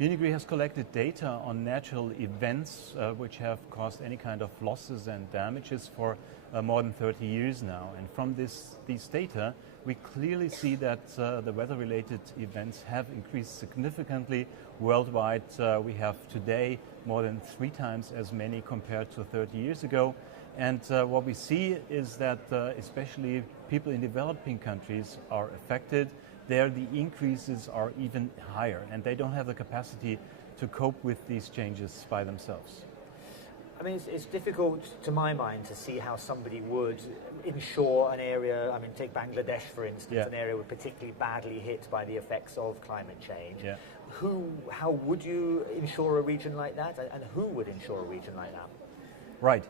Munich Re has collected data on natural events which have caused any kind of losses and damages for more than 30 years now. And from these data, we clearly see that the weather-related events have increased significantly worldwide. We have today more than 3 times as many compared to 30 years ago. And what we see is that especially people in developing countries are affected. There the increases are even higher, and they don't have the capacity to cope with these changes by themselves. I mean, it's difficult, to my mind, to see how somebody would insure an area. I mean, take Bangladesh, for instance, an area particularly badly hit by the effects of climate change. Yeah. How would you insure a region like that, and who would insure a region like that? Right.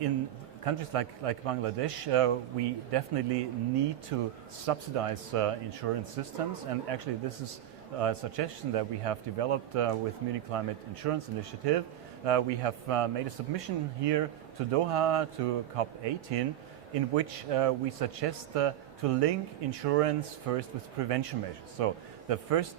In countries like Bangladesh, we definitely need to subsidize insurance systems, and actually this is a suggestion that we have developed with Munich Climate Insurance Initiative. We have made a submission here to Doha, to COP18, in which we suggest to link insurance first with prevention measures. So the first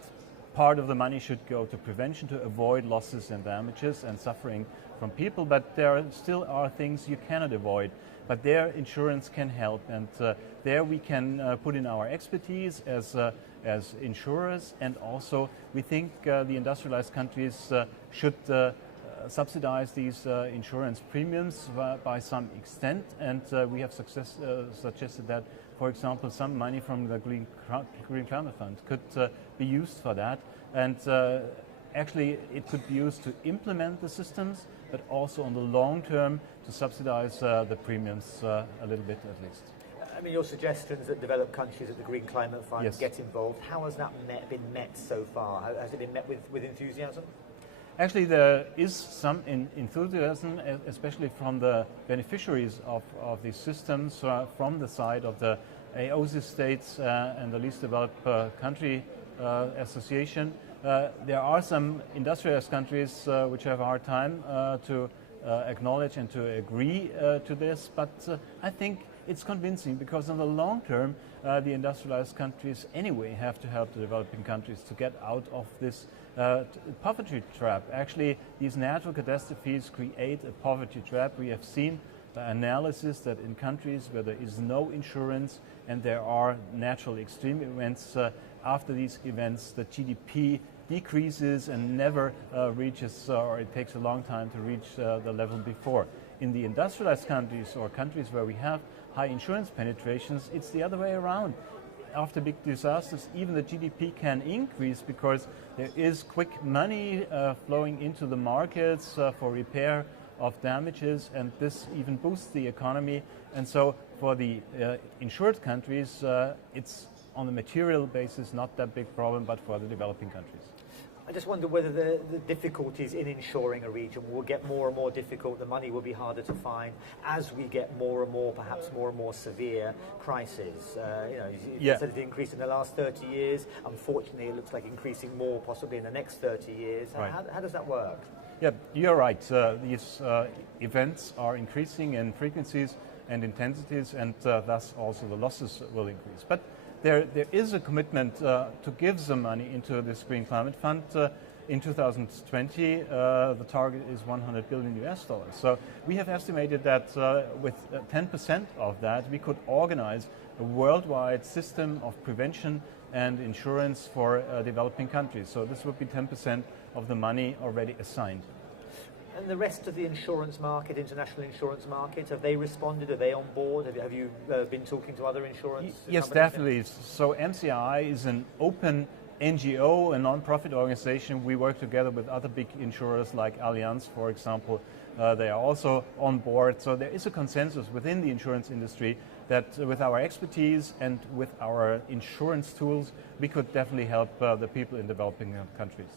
part of the money should go to prevention, to avoid losses and damages and suffering from people, but there still are things you cannot avoid. But there insurance can help, and there we can put in our expertise as insurers, and also we think the industrialized countries should subsidize these insurance premiums by some extent, and we have suggested that, for example, some money from the Green Climate Fund could be used for that, and actually it could be used to implement the systems, but also on the long term to subsidize the premiums a little bit at least. I mean, your suggestions that developed countries at the Green Climate Fund get involved, how has that been met so far? Has it been met with enthusiasm? Actually, there is some enthusiasm, especially from the beneficiaries of these systems, from the side of the AOSIS states and the least developed country association. There are some industrialized countries which have a hard time to acknowledge and to agree to this, but I think it's convincing, because in the long term the industrialized countries anyway have to help the developing countries to get out of this poverty trap. Actually, these natural catastrophes create a poverty trap. We have seen the analysis that in countries where there is no insurance and there are natural extreme events, after these events the GDP decreases and never reaches, or it takes a long time to reach the level before. In the industrialized countries, or countries where we have high insurance penetrations, it's the other way around. After big disasters, even the GDP can increase because there is quick money flowing into the markets for repair of damages, and this even boosts the economy. And so for the insured countries, it's on the material basis not that big problem, but for the developing countries. I just wonder whether the difficulties in insuring a region will get more and more difficult, the money will be harder to find as we get more and more, perhaps more and more severe crises. You said it increased in the last 30 years. Unfortunately, it looks like increasing more possibly in the next 30 years. Right. How does that work? Yeah, you're right. These events are increasing in frequencies and intensities, and thus also the losses will increase. But there is a commitment to give some money into this Green Climate Fund. In 2020, the target is $100 billion. So we have estimated that with 10% of that, we could organize a worldwide system of prevention and insurance for developing countries. So this would be 10% of the money already assigned. And the rest of the insurance market, international insurance market, have they responded? Are they on board? Have you been talking to other insurance companies? Yes, definitely. So MCI is an open NGO, a non-profit organization. We work together with other big insurers like Allianz, for example. They are also on board. So there is a consensus within the insurance industry that with our expertise and with our insurance tools, we could definitely help the people in developing countries.